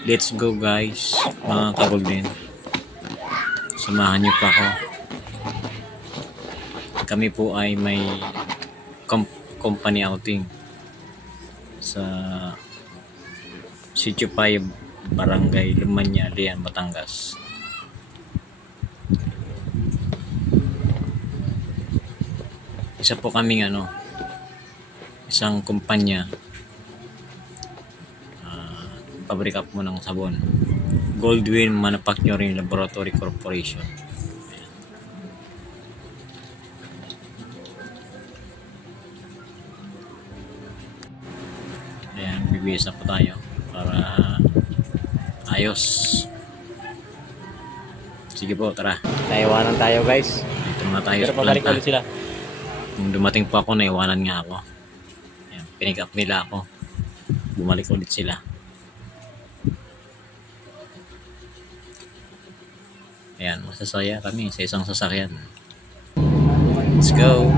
Let's go guys, mga ka-golden. Samahan niyo pa ako. Kami po ay may company outing sa Sitio 5, Barangay Lumanya, Lian, Batangas. Isa po kaming isang kumpanya, pabrika po ng sabon. Goldwyn Manufacturing Laboratory Corporation. Ayan, bibihis na po tayo para ayos. Sige po, tara. Naiwanan tayo guys. Ito na tayo Pero sa pabalik planta. ulit sila. Nung dumating po ako, naiwanan nga ako. Ayan, pinick up nila ako. Bumalik ulit sila. Ayan, masasaya kami sa isang sasakyan. Let's go!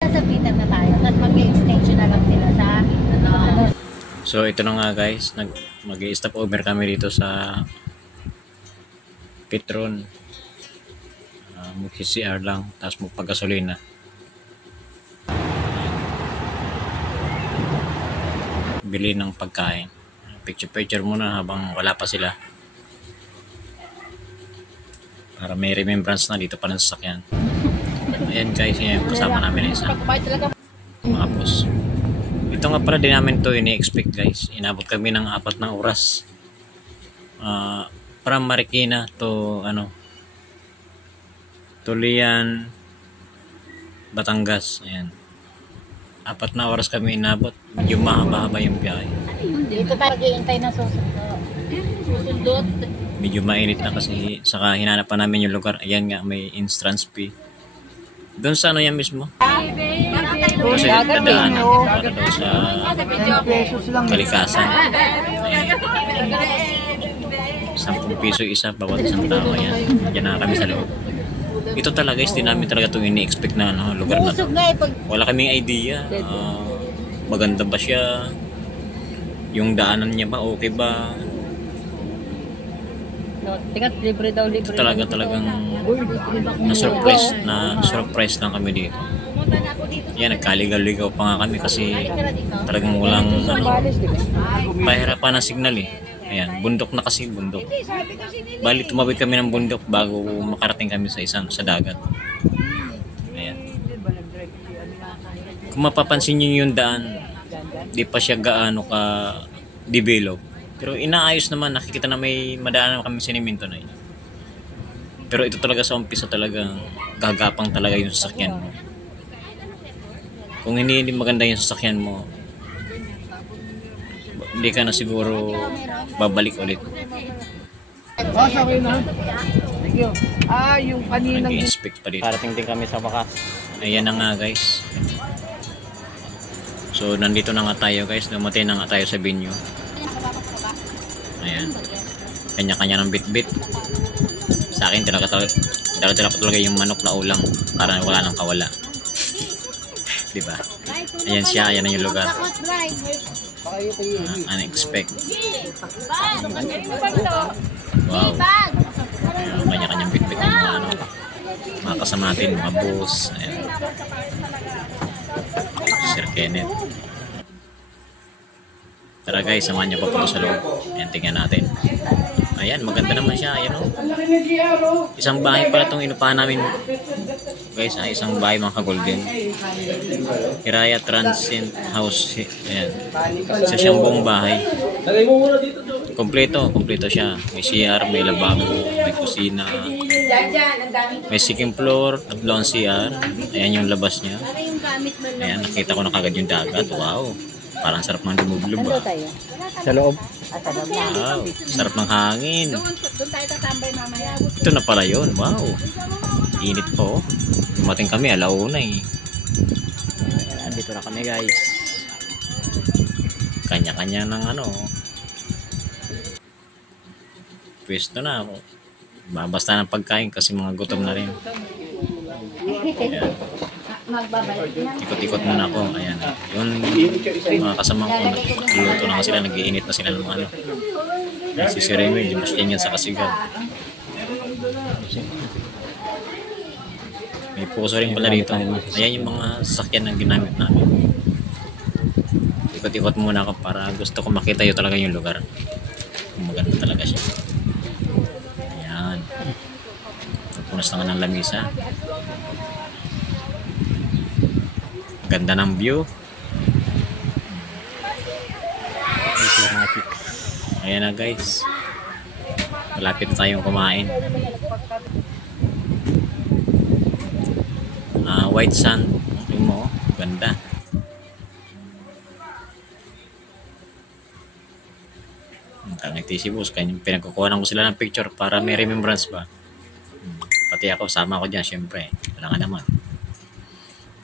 Sa Peter na tayo, tapos mag-extension na lang sila sa So ito na nga guys, mag-stop over kami dito sa Petron. Mag-CR lang, tapos magpagasolina. Bili ng pagkain. Picture muna habang wala pa sila. Para may remembrance na dito pa ng sasakyan. Ayan guys, yung kasama namin na isa. Mga boss. Ito nga pala din namin to ini-expect guys. Inabot kami ng 4 na oras. From Marikina to Tulian, Batangas. Ayan. 4 na oras kami inabot. Medyo mahaba-haba yung biyahe. dito tayo mag-iintay na susundot. Medyo mainit na kasi saka hinanap pa namin yung lugar. Ayan nga, may entrance fee. Doon sa yan mismo? Kasi dadaan para daw sa kalikasan. Ayan. 10 piso isa bawat isang tao. Ayan. Diyan na kami sa loob. Ito talaga guys, di namin talaga itong ini-expect na lugar na to. Wala kaming idea. Maganda ba siya? Yung daanan niya ba? Okay ba? Tingnan, libre daw, libre. Ito talagang na-surprise lang kami dito. Yan, nagkaligaw-ligaw pa nga kami kasi talagang walang pahirapan na signal eh. Ayan, bundok na kasi, bundok. Bali, tumawid kami ng bundok bago makarating kami sa dagat. Ayan. Kung mapapansin nyo yung daan, di pa siya gaano ka develop. Pero inaayos naman, nakikita na may madaanan kami siniminto na yun. Pero ito talaga sa umpisa talagang gagapang talaga yung sasakyan mo. Kung hindi maganda yung sasakyan mo, hindi ka na siguro babalik ulit. Thank you. Yung kaninang Nag-inspect pa dito. parating din kami sa wakas. Ayan na nga guys. So nandito na nga tayo guys. Dumating na nga tayo sa venue. Ayan. Kanya-kanya ng bit-bit. Sa akin dala ko talaga yung manok na ulang para wala nang kawala. Diba? Ayan siya. Ayan na yung lugar. Unexpect. Wow. Ayan, kanya-kanyang bit-bit yung mga kasama natin, mga boss. Ayan. Sir Kenneth. Tara guys, samahan niyo pa po sa loob. Ayan, tingnan natin. Ayan, maganda naman siya. Ayan o. Isang bahay pala itong inupahan namin guys, isang bahay mga ka-golden. Hiraya Transient House. Ayan. Isa siyang buong bahay. Kompleto siya. May CR, may lababo, may kusina. May second floor, tatlo ang CR. Ayan yung labas niya. Ayan, nakita ko na kagad yung dagat. Wow. Parang sarap ng lumublob ah. Sa loob. Wow, sarap ng hangin. Ito na pala yun. Wow. Init po. Dumating kami, alauna eh. Andito na kami guys. Kanya-kanya ng ano. Pwesto na ako. Babasta ng pagkain kasi mga gutom na rin. Ayan. Ikot-ikot muna ako. Ayan. Yun, mga kasama ko, nagluluto na sila, nag-iinit na sila ng mga ano. Si Sir Remy, dimas yan sa kasigaw. May puso rin pala dito. Ayan yung mga sasakyan na ginamit namin. Ikot-ikot muna ako para gusto ko makita yun talaga yung lugar. Maganda talaga siya. Ayan. Punas na nga ng lamisa. Ganda ng view. Ayan na guys. Malapit na tayong kumain. White sand. Tingnan mo, ganda. Nagtisibus. Pinagkukuhanan ko sila ng picture para may remembrance ba. Pati ako, sama ako dyan syempre. Wala nga naman.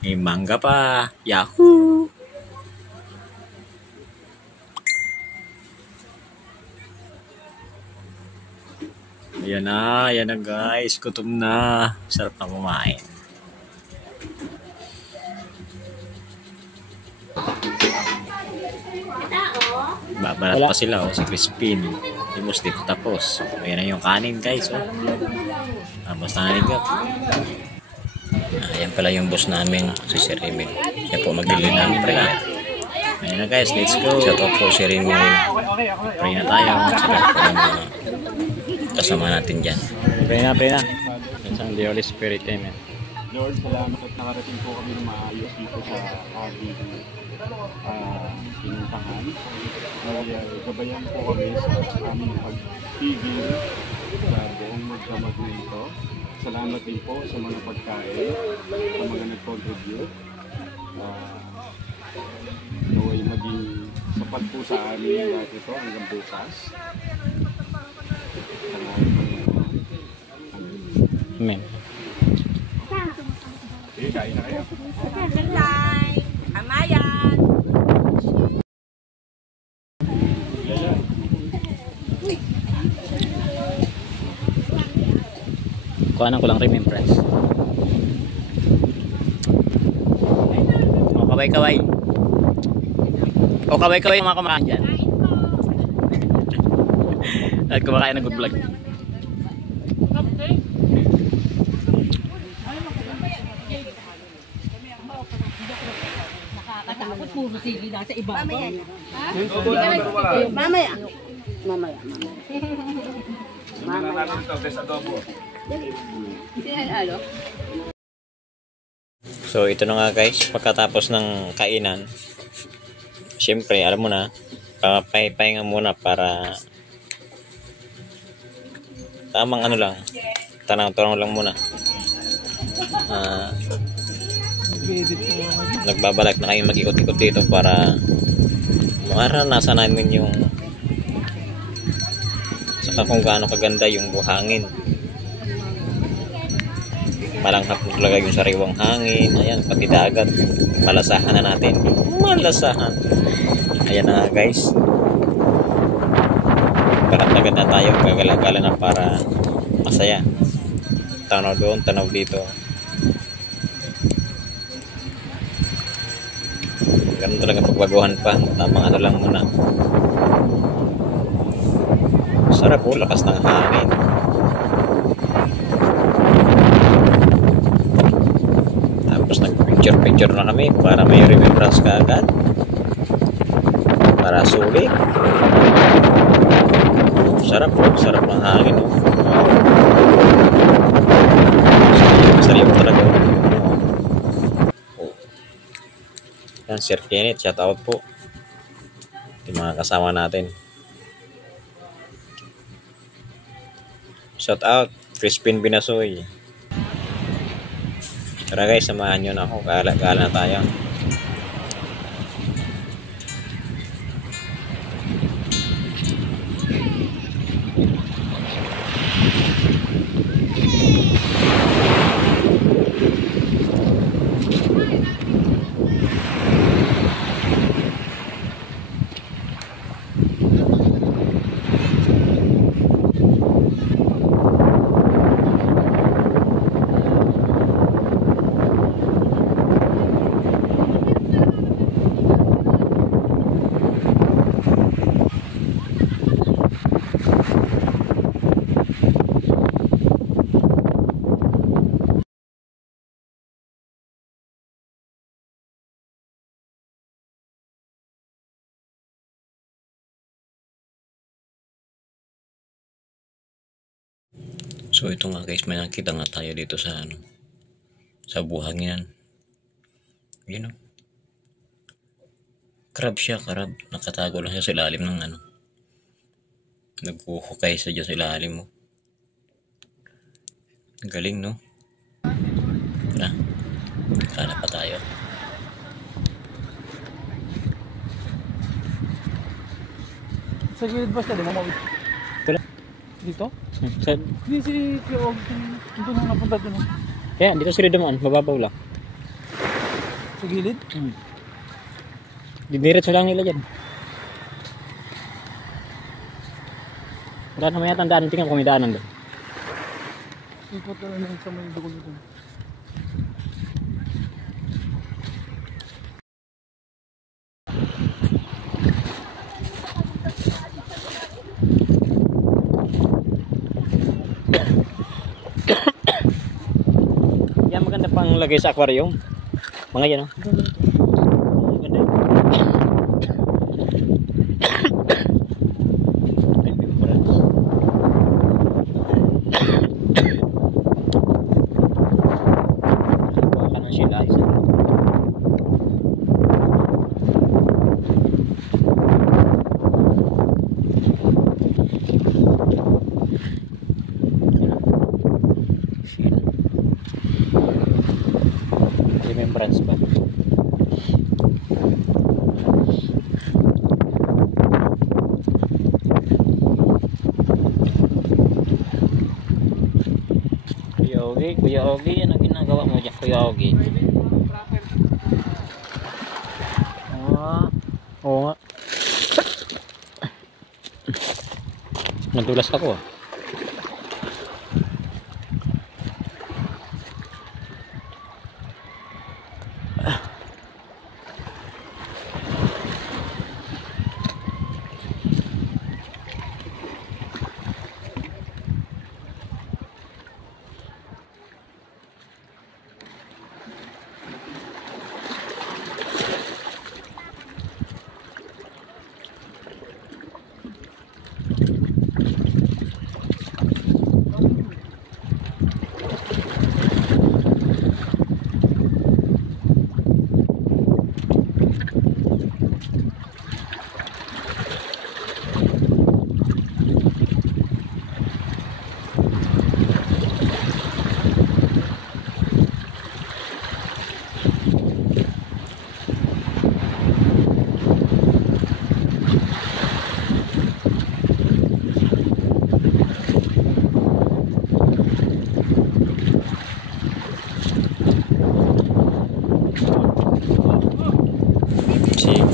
May mangga pa. Yahoo! Ayan na guys. Gutom na. Sarap na kumain. Babalat pa sila si Crispin. Tapos dito tapos. Ayan na yung kanin guys. Basta naligat. Ayan pala yung boss namin, si Sir Remy. Yan po, magdili namin prayer. Ayan na guys, let's go. Shout out po si Remy. Pray na tayo. Saka po yung mga kasama natin dyan. Pray na. Isang the Holy Spirit, amen. Lord, salamat at nakarating po kami ng maayos dito sa ating pinuntahan. Gabayan po kami sa aming pagpigil sa buong magdamag na ito. Salamat din po sa mga pagkain, sa mga nag-contribute. Naway maging sapat po sa amin lahat ito hanggang bukas. Amen. Okay, kain na kayo. Amayan. Kuhanan ko lang remembrance. O kaway-kaway. O kaway-kaway mga kumakain dyan. At kumakain nag-vlog. Nakakatakot puro sili nasa iba. Mamaya. So ito na nga guys, pagkatapos ng kainan, syempre alam mo na, pahinga muna para tamang ano lang, tanang-tanang lang muna. Nagbabalak na kayo mag-ikot-ikot dito para maranasan namin yung saka kung gaano kaganda yung buhangin. Malanghap talaga yung sariwang hangin. Ayan, pati dagat. Malasahan na natin. Malasahan. Ayan na guys. Kalat-agad na tayo. Gagala-gala na para masaya. Tanaw doon, tanaw dito. Ganun talaga pagbaguhan pa. Tamang ano lang muna. Sarap po, lakas ng hangin. Tapos nag-picture na kami para may remembrance ka agad. Para sulit. Sarap po, sarap ng hangin. Sarap talaga. Yan, Sir Kenneth, shout out po. Yung mga kasama natin. Shout out, Crispin Binasoy. Tara guys, samahan nyo na ako. Gala na tayo. So ito nga guys, may nakita nga tayo dito sa sa buhangin. You know. Crab siya, crab. Nakatago lang siya sa ilalim ng naghuhukay sa dyan sa ilalim mo. Galing, no? Na. Sana pa tayo. Sa gilid ba siya? Di mo mawit? Dito? Hindi si Kuya Og. Ito na napunta doon. Kaya, dito sila dumaan. Mababaw lang. Sa gilid? Diniretso lang nila dyan. Wala naman yata ang daan. Tingnan kung may daanan doon. Ikot na lang sa may dugol dito. Yan maganda pang lagay sa aquarium. Mga yan, oh. Maganda. Baka na sila isa. Remembrance ba? Kuya Ogie, ano ginagawa mo dyan, Kuya Ogie? Oo nga. Nadulas ako, ah.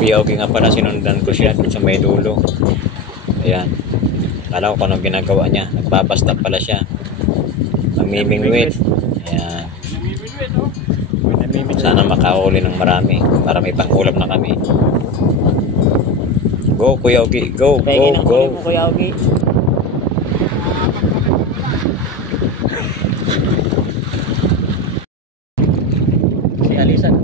Kuya Ogie nga pala, sinundan ko siya sa may dulo. Ayan. Kala ko kung anong ginagawa niya. Nagbabasta pala siya. Namimingwit. Ayan. Sana makahuli ng marami para may pangulam na kami. Go Kuya Ogie. Go, go, go. Kuya Ogie. Si Alisan.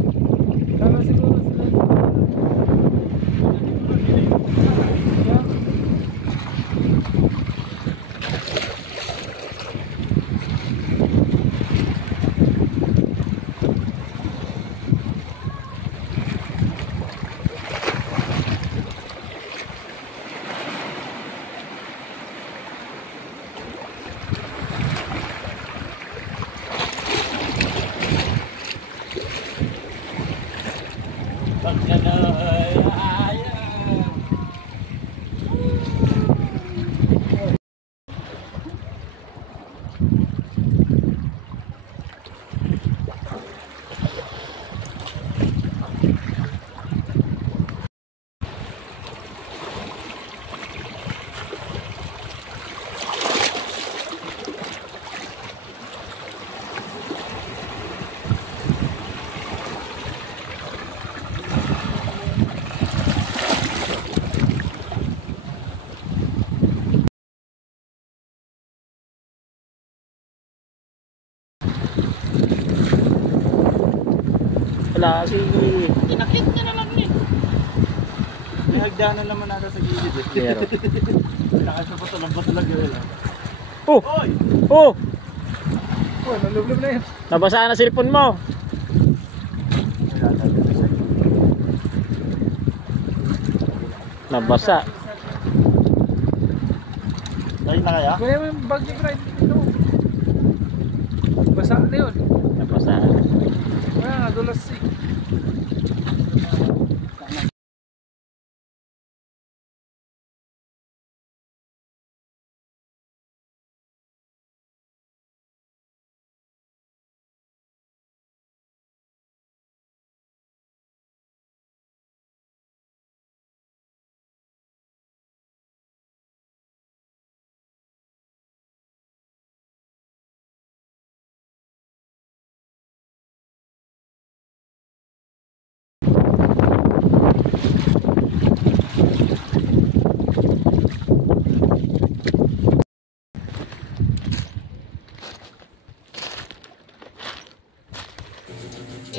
Wala kasi Tinakit ka na lang eh. May hagdanan naman nata sa gilid eh. Pero. Nakasa pa talaga yun. Oh! Hoy! Oh! Oh, nalublob na yun. Nabasa na cellphone mo. Nabasa. Dahil na kaya? Kaya yung bag ni Brian ito. Basa na yun. Nabasa. Kaya nga, dulas eh.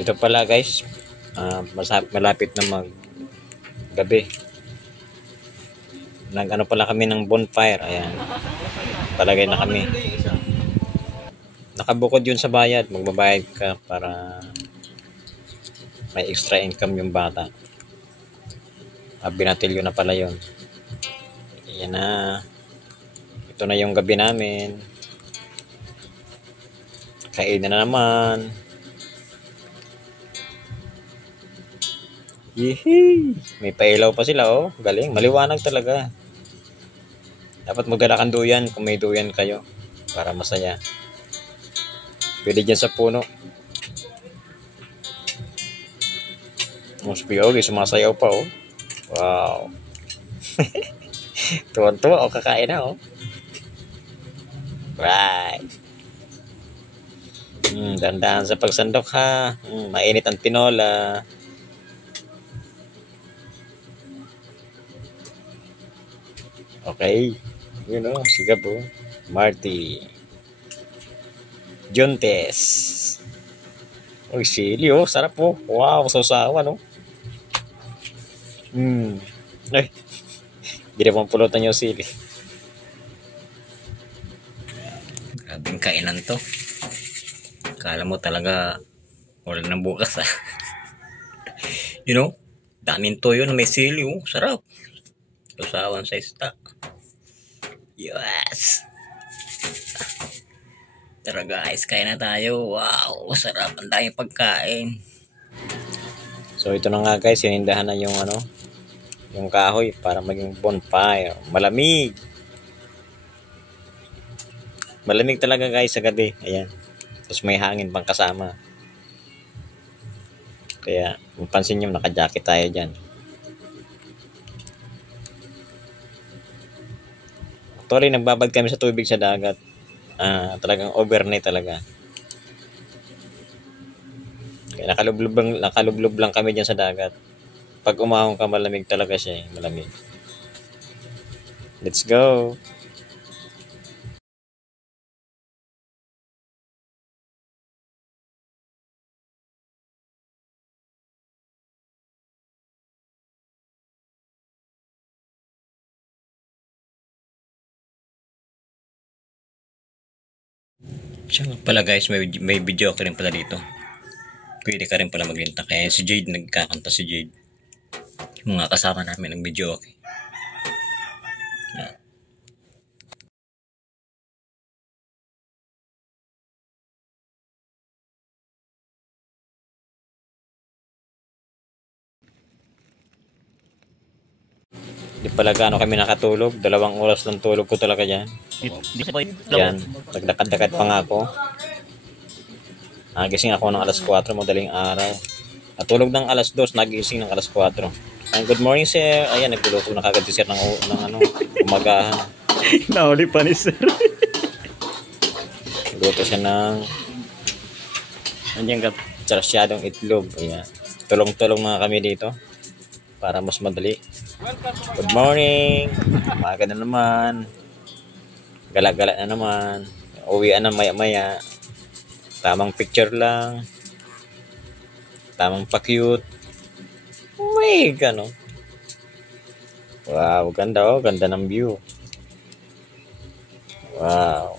Ito pala guys, malapit na mag gabi. Nag-ano pala kami ng bonfire. Ayan. Palagay na kami. Nakabukod yun sa bayad. Magbabayad ka para may extra income yung bata. Binatilyo na pala yun. Ayan na. Ito na yung gabi namin. Kainan na naman. Yehey! May pailaw pa sila oh. Galing. Maliwanag talaga. Dapat magdala kang duyan kung may duyan kayo. Para masaya. Pwede dyan sa puno. Mas piyogi. Sumasayaw pa oh. Wow. Tuwan-tuwa oh. Kakain na oh. Right. Dandahan sa pagsandok ha. Mainit ang tinola. Okay. Yun o. Sigab o. Marty. Juntes. Uy, sili o. Sarap o. Wow, sausawan o. Ay. Hindi na pang pulutan yung sili. Grabing kainan to. Kala mo talaga wala nang bukas ah. You know, daming toyo na may sili oh. Sarap. Sausawan sa ista. Yes. Tara guys, kain na tayo. Wow, sarap. Ang daming pagkain. So ito na nga guys, sinindahan na yung ano, yung kahoy para maging bonfire. Malamig. Malamig talaga guys sa gabi. Ayan. Tapos may hangin pang kasama. Kaya, mapansin nyo, naka-jacket tayo dyan. Actually, nagbabad kami sa tubig sa dagat. Talagang overnight talaga. Kaya nakalublob lang kami dyan sa dagat. Pag umahon ka, malamig talaga siya. Malamig. Let's go! Siya nga pala guys, may video ka rin pala dito. Pwede ka rin pala magbenta. Kaya si Jade, nagkakanta si Jade. Yung mga kasama namin ng video okay. Yan. pala gaano kami nakatulog. 2 oras lang tulog ko talaga dyan. Yan, naglakad-lakad pa nga ako. Nagising ako ng alas 4, madaling araw. Natulog ng alas 2, nagising ng alas 4. Good morning, sir. Ayan, nagluluto na kagad si sir ng umagahan. Nahuli pa ni sir. Nagluto siya ng andiyan tsarasyadong itlog. Ayan. Tulong-tulong na kami dito para mas madali. Good morning. Umaga na naman. Gala-gala na naman. Uwian na maya-maya. Tamang picture lang. Tamang pa-cute. May gano. Wow, ganda oh. Ganda ng view. Wow.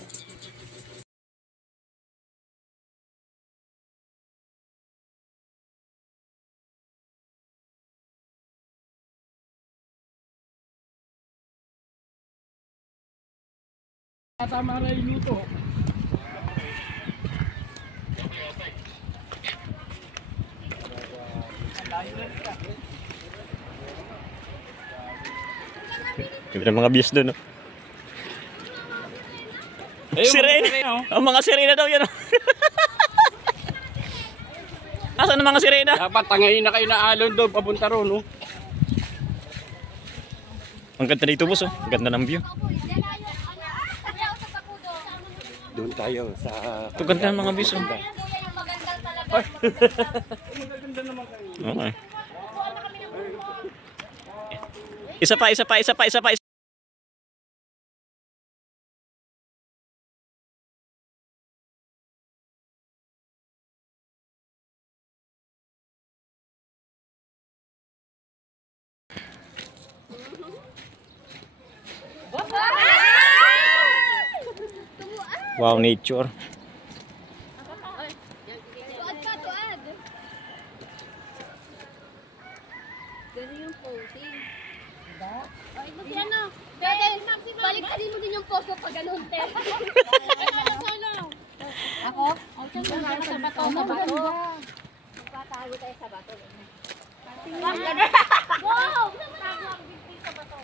Tama na yung luto. Ganda ng mga views doon, no? Sirena! Ang mga sirena daw yan, no? Asan ang mga sirena? Dapat tangayin na kayo na alon doon, papunta ron, no? Ang ganda dito, boss, oh. Ang ganda ng view. Doon tayo sa... Ito ganda ng mga views, oh. Okay. Isa pa. Wow, nature. Ganun yung posing. Diba? Ay, kasi ano, balik-alin mo din yung pose mo pag ganun, te. Ako? Sa bato. Patago tayo sa bato. Wow! Sa bato.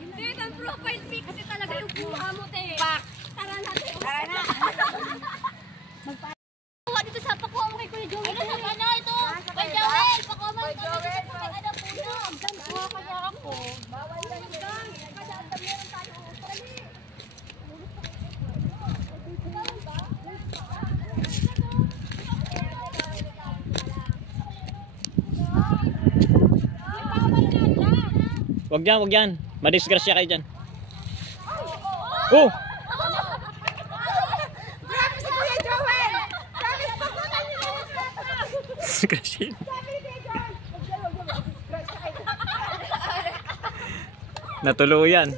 Hindi, ang profile pic kasi talaga yung buha mo, te. Pak! Tara natin. Tara na. Magpakuha dito sa pakuha mo kay Kuya Joel. Ano sa ano ito? Kay Joel. Pakuha mo ito. Kay ano puno. Pakuha ka na ako. Bawal na yun. Kasi ang dami meron tayo. Dali. Wag dyan. Madisgrasya kayo dyan. Oh! Grabe si Kuya Joel! Grabe si Kuya Joel! Disgrasya. Natuluyan.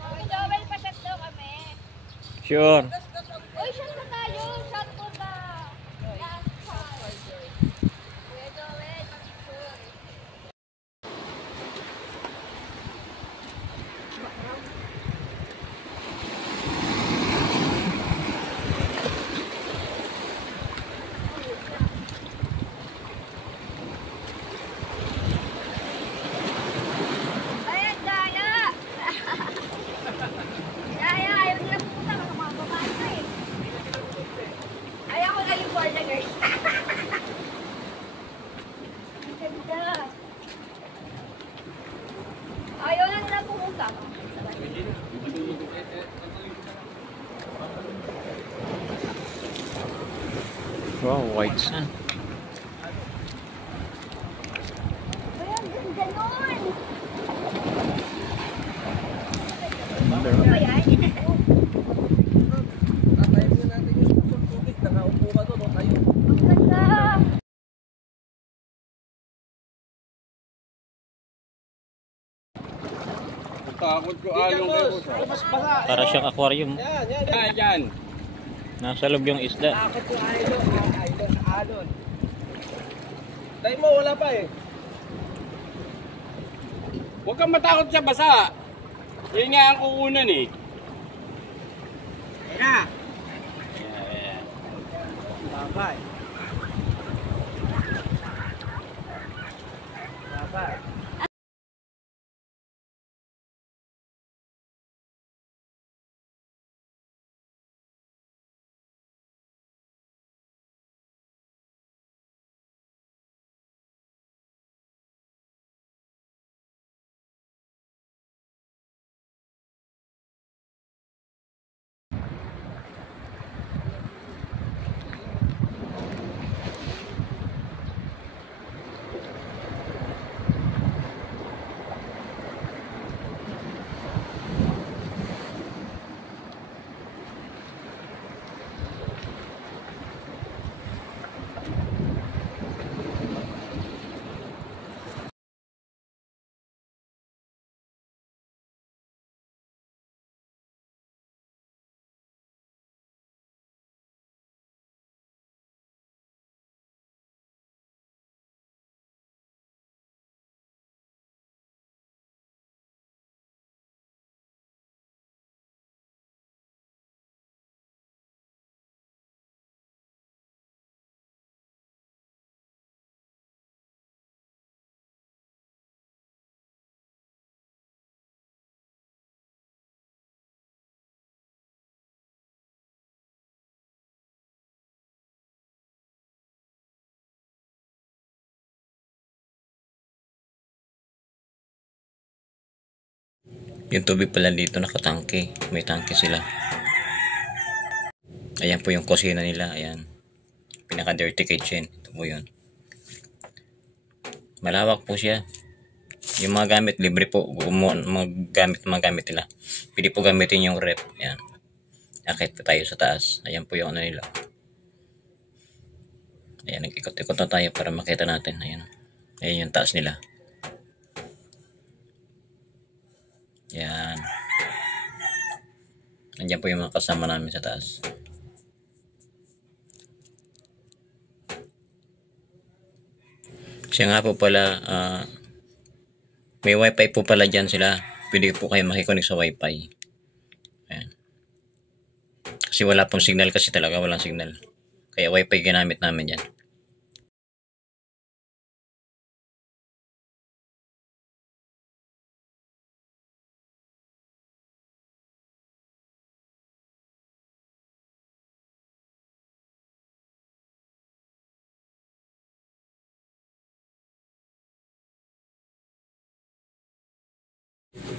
Kuya Joel, pa-shot daw kami. Sure. Uy, shot na tayo. Shot ko ba? Kuya Joel, pa-picture. Ayan, Jaya! Jaya, ayaw nila pupunta ka sa mga babae na eh. Ayaw ko na yung bola, girls. Ang ganda. Ayaw na nila pumunta. Wow, white sun. Ayan, ganon. Wonder. Ano ba yan? Ang ganda. Takot ko along kayo, boss. Para siyang aquarium. Yan. Nasa loob yung isda. Alon. Tayo mo, wala pa eh. Huwag kang matakot sa basa. Yan nga ang kukunan eh. Ayan na. Babay. Babay. Yung tubig pala dito nakatangke. May tangke sila. Ayan po yung kusina nila. Ayan. Pinaka dirty kitchen. Ito po yun. Malawak po siya. Yung mga gamit libre po. Mga gamit nila. Pwede po gamitin yung rep. Ayan. Akit po tayo sa taas. Ayan po yung ano nila. Ayan. Nag-ikot-ikot na tayo para makita natin. Ayan. Ayan yung taas nila. Yan. Nandiyan po yung mga kasama namin sa taas. Kasi nga po pala, may wifi po pala dyan sila. Pwede po kayo makikonek sa wifi. Ayan. Kasi wala pong signal kasi talaga, walang signal. Kaya wifi ginamit namin dyan.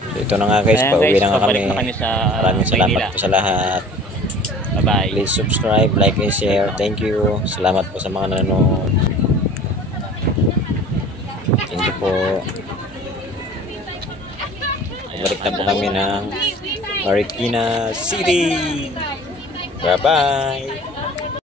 So ito na nga guys, pauwi na nga kami. Maraming salamat po sa lahat. Bye-bye. Please subscribe, like, and share. Thank you. Salamat po sa mga nanonood. Thank you po. Balik na po kami ng Marikina City. Bye-bye.